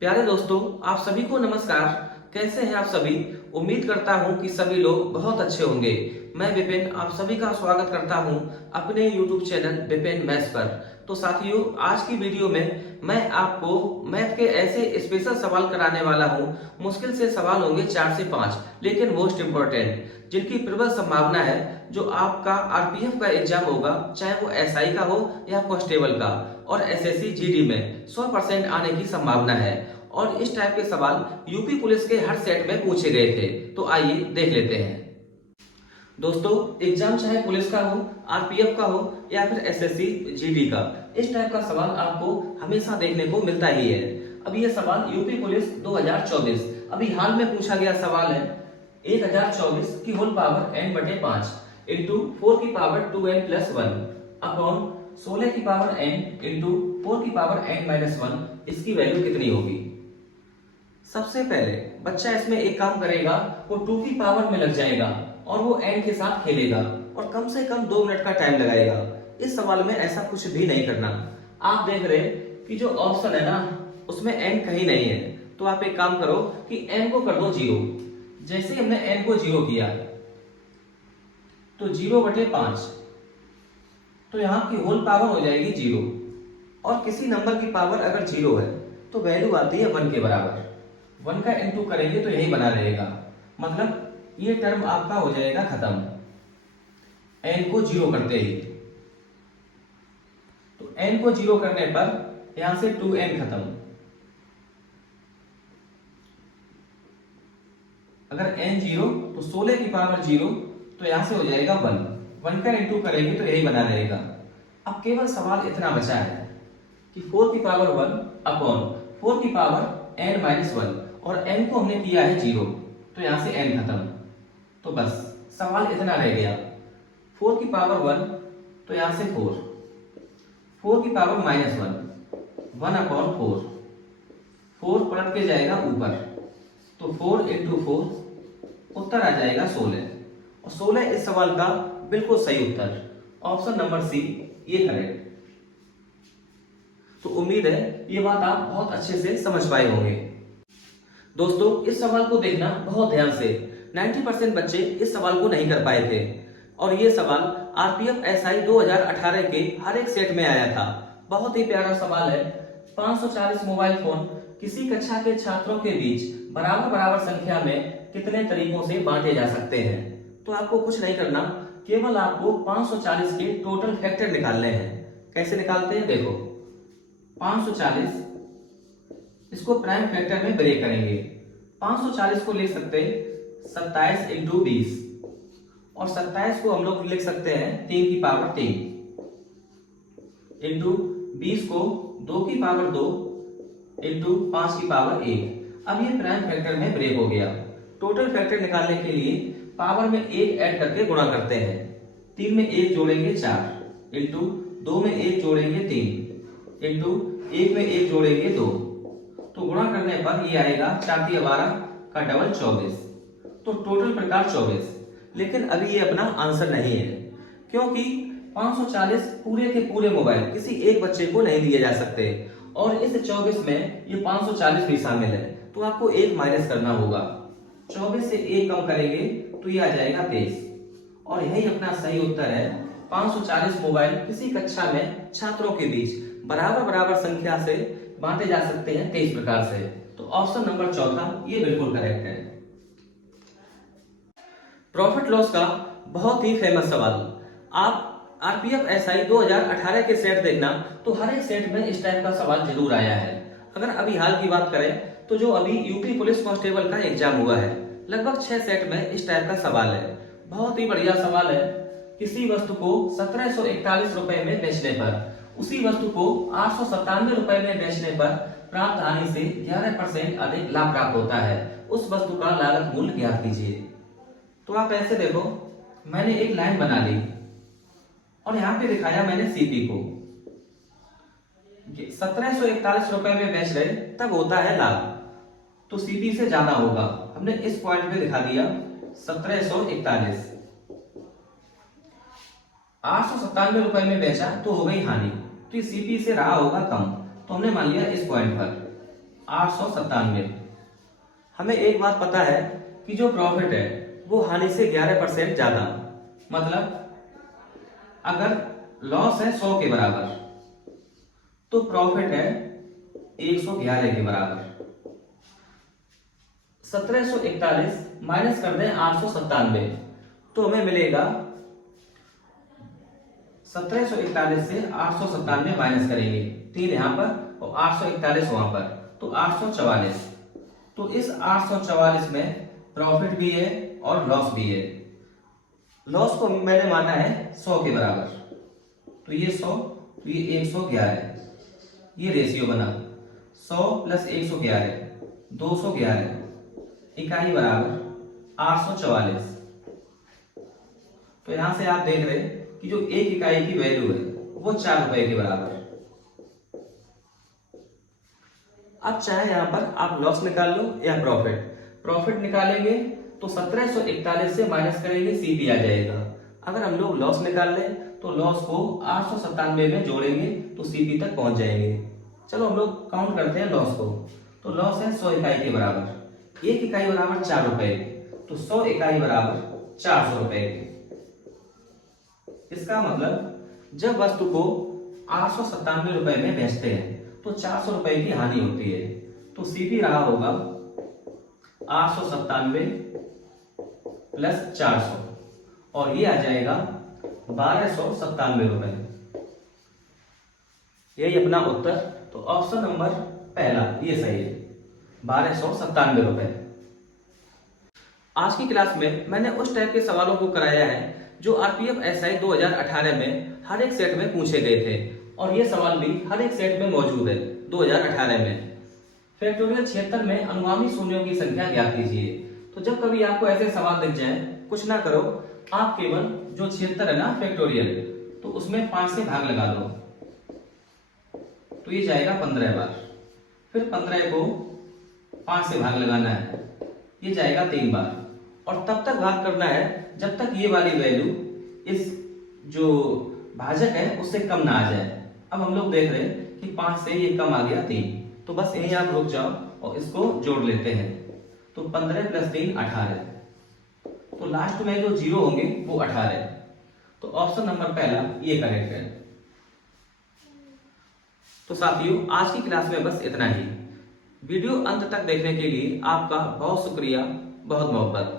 प्यारे दोस्तों, आप सभी को नमस्कार। कैसे हैं आप सभी? उम्मीद करता हूं कि सभी लोग बहुत अच्छे होंगे। मैं विपिन आप सभी का स्वागत करता हूं अपने YouTube चैनल विपिन मैथ्स पर। तो साथियों, आज की वीडियो में मैं आपको मैथ के ऐसे स्पेशल सवाल कराने वाला हूं। मुश्किल से सवाल होंगे 4 से 5, लेकिन मोस्ट इंपॉर्टेंट, जिनकी प्रबल संभावना है जो आपका आरपीएफ का एग्जाम होगा, चाहे वो एसआई का हो या कांस्टेबल का, और एसएससी जीडी में 100% आने की संभावना है। और इस टाइप के सवाल यूपी पुलिस के हर सेट में पूछे गए थे। तो आइए देख लेते हैं। दोस्तों, एग्जाम चाहे पुलिस का हो, आरपीएफ का हो या फिर एसएससी जीडी का, इस टाइप का सवाल आपको हमेशा देखने को मिलता ही है। अब ये सवाल यूपी पुलिस 2024 अभी हाल में पूछा गया सवाल है। 1024 की होल पावर n बटे 5 इंटू 4 की पावर 2n प्लस 1 अपॉन 16 की पावर n इंटू 4 की पावर n माइनस 1, इसकी वैल्यू कितनी होगी? सबसे पहले बच्चा इसमें एक काम करेगा, वो 2 की पावर में लग जाएगा और वो n के साथ खेलेगा और कम से कम 2 मिनट का टाइम लगाएगा। इस सवाल में ऐसा कुछ भी नहीं करना। आप देख रहे कि जो ऑप्शन है ना, उसमें n कहीं नहीं है, तो आप एक काम करो कि n को कर दो 0। जैसे हमने n को 0 किया तो 0 बटे 5, तो यहाँ की होल पावर हो जाएगी 0, और किसी नंबर की पावर अगर 0 है तो वैल्यू आती है 1 के बराबर। 1 का इंटू करेंगे तो यही बना रहेगा, मतलब ये टर्म आपका हो जाएगा खत्म n को 0 करते ही। तो n को 0 करने पर यहां से 2n खत्म। अगर n 0 तो 16 की पावर 0, तो यहां से हो जाएगा 1 का इंटू करेंगे तो यही बना रहेगा। अब केवल सवाल इतना बचा है कि 4 की पावर 1 अपॉन 4 की पावर n माइनस 1, और n को हमने किया है 0, तो यहां से n खत्म। तो बस सवाल इतना रह गया। 4 की पावर 1, तो यहां से 4 की पावर माइनस 1 अपॉन 4 पलट के जाएगा ऊपर, तो 4 इंटू 4, उत्तर आ जाएगा 16। और 16 इस सवाल का बिल्कुल सही उत्तर, ऑप्शन नंबर सी, ये करेक्ट। तो उम्मीद है ये बात आप बहुत अच्छे से समझ पाए होंगे। दोस्तों, इस सवाल को देखना बहुत ध्यान से। 90% बच्चे इस सवाल को नहीं कर पाए थे, और ये सवाल आरपीएफ एसआई 2018 के हर एक सेट में आया था। बहुत ही प्यारा सवाल है। 540 मोबाइल फोन किसी कक्षा के छात्रों के बीच बराबर बराबर संख्या में कितने तरीकों से बांटे जा सकते हैं? तो आपको कुछ नहीं करना, केवल आपको 540 के टोटल फैक्टर निकालने हैं। कैसे निकालते हैं देखो। 540 इसको प्राइम फैक्टर में ब्रेक करेंगे। 540 को लिख सकते हैं 27 इंटू 20, और 27 को हम लोग लिख सकते हैं 3 की पावर 3 इंटू 20 को 2 की पावर 2 इंटू 5 की पावर 1। अब ये प्राइम फैक्टर में ब्रेक हो गया। टोटल फैक्टर निकालने के लिए पावर में 1 ऐड करके गुणा करते हैं। 3 में 1 जोड़ेंगे 4 इंटू 2 में 1 जोड़ेंगे 3 इंटू 1 में 1 जोड़ेंगे 2। तो गुणा करने पर ये आएगा 4 × 12 का डबल 24। तो टोटल प्रकार 24। लेकिन अभी ये अपना आंसर नहीं है, क्योंकि 540 पूरे के पूरे मोबाइल किसी एक बच्चे को नहीं दिए जा सकते, और इस 24 में ये 540 भी शामिल है। तो आपको एक माइनस करना होगा। 24 से एक कम करेंगे तो ये आ जाएगा 23, और यही अपना सही उत्तर है। 540 मोबाइल किसी कक्षा में छात्रों के बीच बराबर बराबर संख्या से बांटे जा सकते हैं 23 प्रकार से। तो ऑप्शन नंबर चौथा ये बिल्कुल करेक्ट है। प्रॉफिट लॉस का बहुत ही फेमस सवाल। आप आरपीएफ एसआई 2018 के सेट देखना, तो हर एक सेट में इस टाइप का सवाल जरूर आया है। अगर अभी हाल की बात करें तो जो अभी यूपी पुलिस कांस्टेबल का एग्जाम हुआ है, लगभग 6 सेट में इस टाइप का सवाल है। बहुत ही बढ़िया सवाल है। किसी वस्तु को 1741 रुपए में बेचने पर उसी वस्तु को 897 रुपए में बेचने पर प्राप्त हानि से 11% अधिक लाभ प्राप्त होता है। उस वस्तु का लागत मूल्य ज्ञात कीजिए। तो आप ऐसे देखो, मैंने एक लाइन बना ली और यहां पे दिखाया मैंने सीपी को। 1741 रुपए में बेच रहे तब होता है लाभ, तो सीपी से ज्यादा होगा। हमने इस पॉइंट पे दिखा दिया 1741। 897 रुपए में बेचा तो हो गई हानि, तो ये सीपी से रहा होगा कम, तो हमने मान लिया इस पॉइंट पर 897। हमें एक बात पता है कि जो प्रॉफिट है वो हानि से 11% ज्यादा, मतलब अगर लॉस है 100 के बराबर तो प्रॉफिट है 111 के बराबर। 1741 माइनस कर दें 897 तो हमें मिलेगा 1741 से 897 माइनस करेंगे, 3 यहां पर और 841 वहां पर, तो 844। तो इस 844 में प्रॉफिट भी है और लॉस भी है। लॉस को मैंने माना है 100 के बराबर, तो ये 100, तो ये 111, ये रेशियो बना 100 प्लस 111, 211 इकाई बराबर 844। तो यहां से आप देख रहे हैं कि जो एक इकाई की वैल्यू है वो 4 रुपए के बराबर। अब चाहे यहां पर आप लॉस निकाल लो या प्रॉफिट निकालेंगे तो 1741 से माइनस करेंगे, सीपी आ जाएगा। अगर हम लोग लॉस निकाल लें तो लॉस को 897 में जोड़ेंगे तो सीपी तक पहुंच जाएंगे। चलो हम लोग काउंट करते हैं लॉस को। तो लॉस है 100 इकाई के बराबर, एक इकाई बराबर 4 रुपए, तो 100 इकाई बराबर 400 रुपए की। इसका मतलब जब वस्तु को 897 रुपए में बेचते हैं तो 400 रुपए की हानि होती है, तो सीपी रहा होगा 897 प्लस 400 और ये आ जाएगा 1297 रुपए। यही अपना उत्तर। तो ऑप्शन नंबर पहला ये सही है, 1297 रुपए। आज की क्लास में मैंने उस टाइप के सवालों को कराया है जो आरपीएफ एसआई 2018 में हर एक सेट में पूछे गए थे, और ये सवाल भी हर एक सेट में मौजूद है 2018 में। फैक्टोरियल 76 में अनुगामी शून्यों की संख्या ज्ञात कीजिए। तो जब कभी आपको ऐसे सवाल दिख जाए, कुछ ना करो, आप केवल जो 76 है ना फैक्टोरियल, तो उसमें 5 से भाग लगा दो, तो ये जाएगा 15 बार। फिर 15 को 5 से भाग लगाना है, ये जाएगा 3 बार, और तब तक भाग करना है जब तक ये वाली वैल्यू इस जो भाजक है उससे कम ना आ जाए। अब हम लोग देख रहे हैं कि 5 से ये कम आ गया 3, तो बस यहीं आप रुक जाओ और इसको जोड़ लेते हैं। तो 15 प्लस 3 18, तो लास्ट में जो जीरो होंगे वो 18। तो ऑप्शन नंबर पहला ये करेक्ट है। तो साथियों आज की क्लास में बस इतना ही। वीडियो अंत तक देखने के लिए आपका बहुत शुक्रिया, बहुत मोहब्बत।